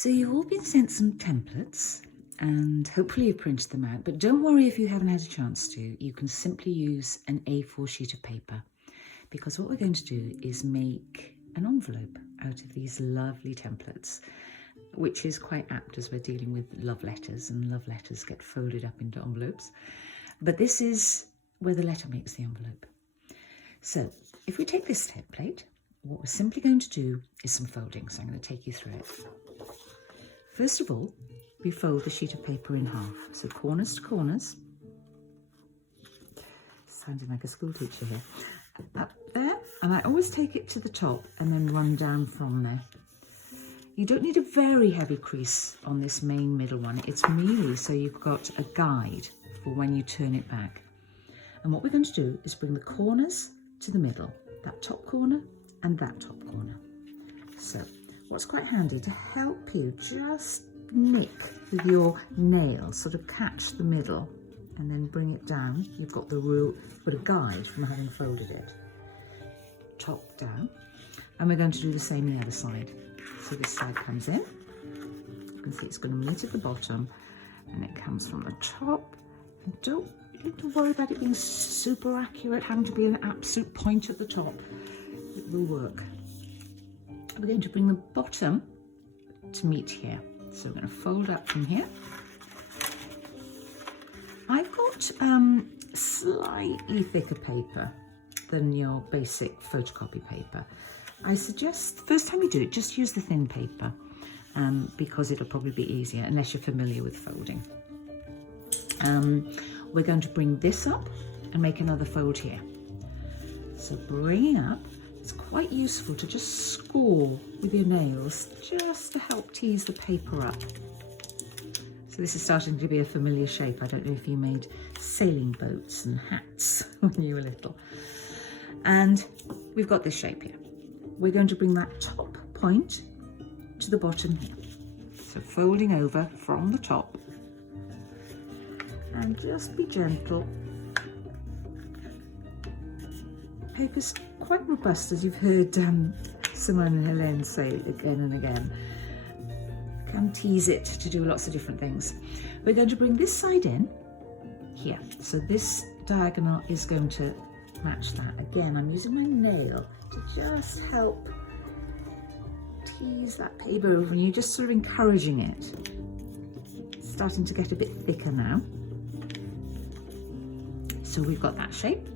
So you've all been sent some templates and hopefully you've printed them out, but don't worry if you haven't had a chance to. You can simply use an A4 sheet of paper, because what we're going to do is make an envelope out of these lovely templates, which is quite apt as we're dealing with love letters, and love letters get folded up into envelopes. But this is where the letter makes the envelope. So if we take this template, what we're simply going to do is some folding. So I'm going to take you through it. First of all, we fold the sheet of paper in half. So corners to corners. Sounding like a school teacher here. Up there. And I always take it to the top and then run down from there. You don't need a very heavy crease on this main middle one. It's merely so you've got a guide for when you turn it back. And what we're going to do is bring the corners to the middle, that top corner and that top corner. So what's quite handy to help you just nick with your nail, sort of catch the middle and then bring it down. You've got the rule, but a guide from having folded it. Top down. And we're going to do the same on the other side. So this side comes in. You can see it's going to meet at the bottom and it comes from the top. And don't need to worry about it being super accurate, having to be an absolute point at the top. It will work. We're going to bring the bottom to meet here. So we're going to fold up from here. I've got slightly thicker paper than your basic photocopy paper. I suggest first time you do it, just use the thin paper because it'll probably be easier unless you're familiar with folding. We're going to bring this up and make another fold here. So bringing up, it's quite useful to just score with your nails just to help tease the paper up. So this is starting to be a familiar shape. I don't know if you made sailing boats and hats when you were little. And we've got this shape here. We're going to bring that top point to the bottom here. So folding over from the top. And just be gentle. Paper's quite robust, as you've heard Simone and Helene say again and again. Can tease it to do lots of different things. We're going to bring this side in here. So this diagonal is going to match that. Again, I'm using my nail to just help tease that paper over, and you're just sort of encouraging it. It's starting to get a bit thicker now. So we've got that shape,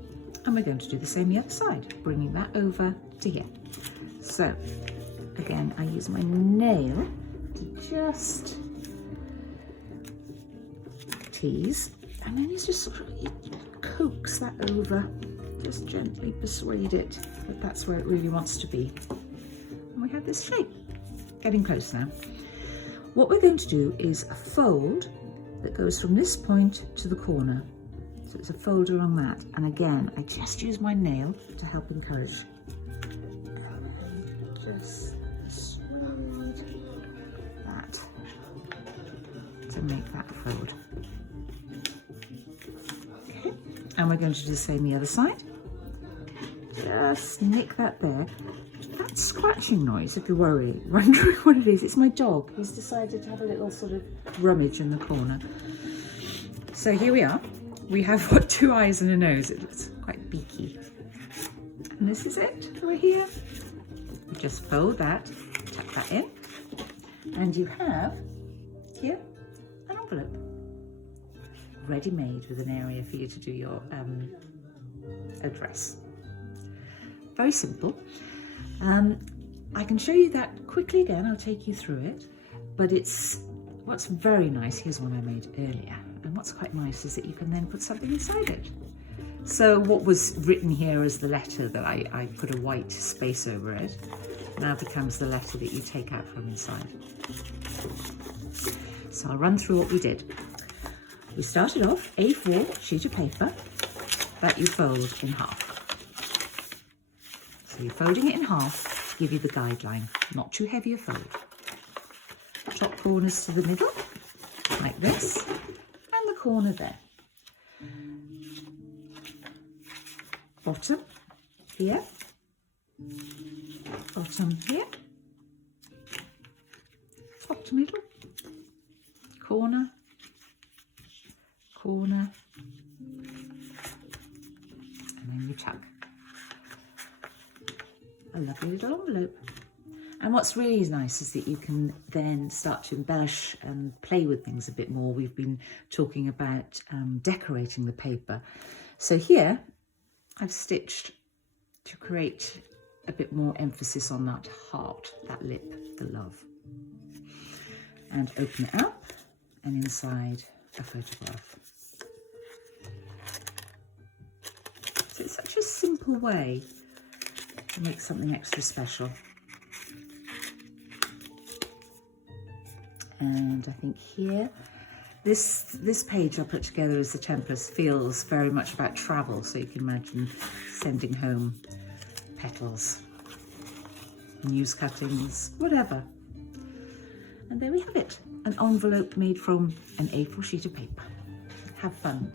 and we're going to do the same the other side, bringing that over to here. So again, I use my nail to just tease, and then you just sort of coax that over, just gently persuade it that that's where it really wants to be. And we have this shape, getting close now. What we're going to do is a fold that goes from this point to the corner. So it's a fold along that, and again I just use my nail to help encourage. And just persuade that to make that fold. Okay, and we're going to do the same the other side. Just nick that there. That scratching noise, if you're wondering what it is, it's my dog. He's decided to have a little sort of rummage in the corner. So here we are. We have got 2 eyes and a nose. It looks quite beaky. And this is it. We're here. You just fold that, tuck that in, and you have here an envelope. Ready made with an area for you to do your address. Very simple. I can show you that quickly again. I'll take you through it. But it's what's very nice. Here's one I made earlier. And what's quite nice is that you can then put something inside it. So what was written here as the letter that I put a white space over it now becomes the letter that you take out from inside. So I'll run through what we did. We started off A4 sheet of paper that you fold in half. So you're folding it in half to give you the guideline, not too heavy a fold. Top corners to the middle, like this. Corner there. Bottom here. Bottom here. Top correct middle, corner, corner, and then you tuck a lovely little envelope. And what's really nice is that you can then start to embellish and play with things a bit more. We've been talking about decorating the paper. So here I've stitched to create a bit more emphasis on that heart, that lip, the love. And open it up, and inside a photograph. So it's such a simple way to make something extra special. And I think here, this page I put together as the template feels very much about travel. So you can imagine sending home petals, news cuttings, whatever. And there we have it, an envelope made from an A4 sheet of paper. Have fun.